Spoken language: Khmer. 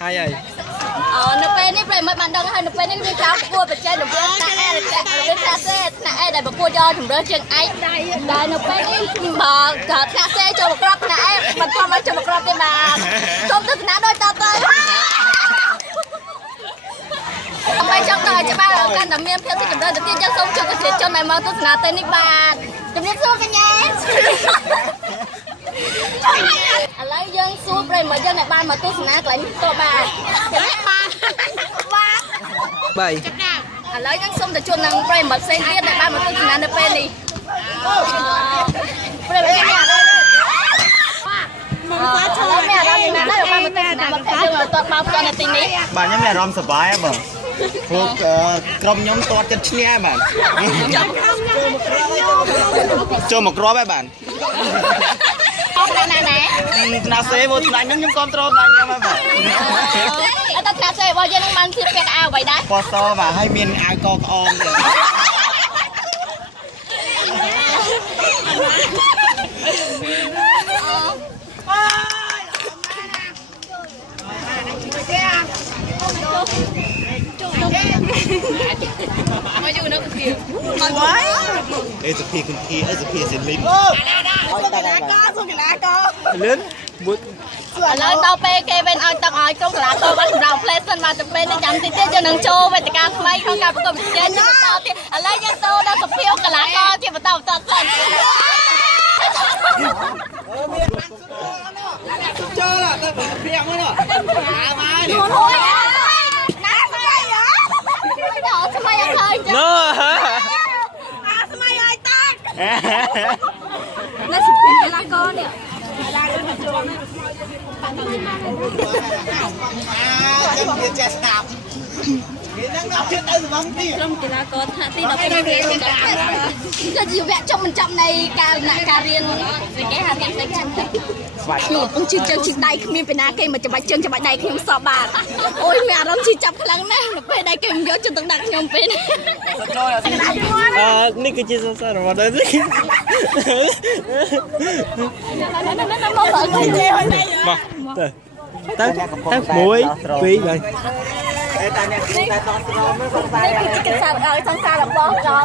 hai ơi នៅពេលនេះប្រិមិត្តបានដឹងហើយនៅពេលនេះមានការប្រកួតប្រជែងរវាងថ្នាក់ A និងថ្នាក់ C ថ្នាក់ A ដែលប្រកួតយកជម្រើសជើងឯកដែលនៅពេលនេះបើថ្នាក់ C ចូលមកក្របថ្នាក់ A មិនទាន់បានចូលមកក្របទេបាទសូមទស្សនាដោយតទៅដើម្បីចង់ដល់ច្បាស់កាន់តែមានភាពទីចម្រើនទៅទៀតយើងសូមជួបប្រជាជនដែលមកទស្សនាទៅនេះបាទជំរាបសួរកញ្ញាឥឡូវយើងសួរប្រិមិត្តយើងដែលបានមកទស្សនាកន្លែងតបាទជំរាបបាទbảy ឥឡូវយើងសូមទៅជួបនឹងប្រិមិត្តផ្សេងទៀតដែលបានមកទស្សនានៅពេលនេះប្រិមិត្តមានអារម្មណ៍មកឆ្លើយមានអារម្មណ៍យ៉ាងណាដែរបានមកទស្សនាមកយើងអត់តបមកផ្ទាល់នៅទីនេះបាទខ្ញុំមានអារម្មណ៍សប្បាយហ៎បងពួកក្រុមខ្ញុំទាត់ចិត្តឈ្នះបាទចូលមកគ្រាប់ហើយបាទអត់ណាដែរថ្នាក់សេមកថ្នាក់ខ្ញុំគ្រប់ត្រូលថ្នាក់ខ្ញុំហើយបាទអត់ថ្នាក់សេរបស់យើងនឹងបានជិះពាក់អាវអ្វីដែរពណ៌សបាទហើយមានអាវកក្អមទៀតមកอยู่នៅគៀមកវ៉ៃអេសភីគុនគីអេសភីសិលីនសុកលាកលឿនមួយឥឡូវដល់ពេលគេវិញឲ្យទឹកឲ្យក្រុមកលាករបានសម្រាប់ place សិនមកទៅពេលនេះចាំតិចទៀតយើងនឹងចូលវេទិកាថ្មីក្នុងការប្រកួតប្រជែងជាបន្តទៀតឥឡូវយើងចូលដល់សុភាវកលាករជាបន្តសិនចូលឡាទៅព្រាកមកនោះអូយណាស្មៃហ៎ដល់ស្មៃអត់ឃើញចាស្មៃឲ្យតាក់នៅសុភាកលាករនេះវាចេះស្ដាប់វានឹងដល់ជិះទៅសំងទីក្រុមកីឡាករថ្នាក់ទី12ជាជីវៈចុងបញ្ចប់នៃការរៀនគេហាត់រៀនផ្សេងខ្ញុំកំពុងជិះជើងជិះដៃគ្មានពីណាគេមកច្បាច់ជើងច្បាច់ដៃខ្ញុំសោះបាទអូយមានអារម្មណ៍ជិះចាប់ខ្លាំងណាស់នៅពេលដែលគេយកជិះទឹកដាក់ខ្ញុំពេលនេះគឺជាសរសើររបស់ដែរមកទៅមួយពីរហើយតែអ្នកតែតស្រមសង្ស័យនេះគឺជាកិច្ចសារឲ្យសង្សាររបស់ចោល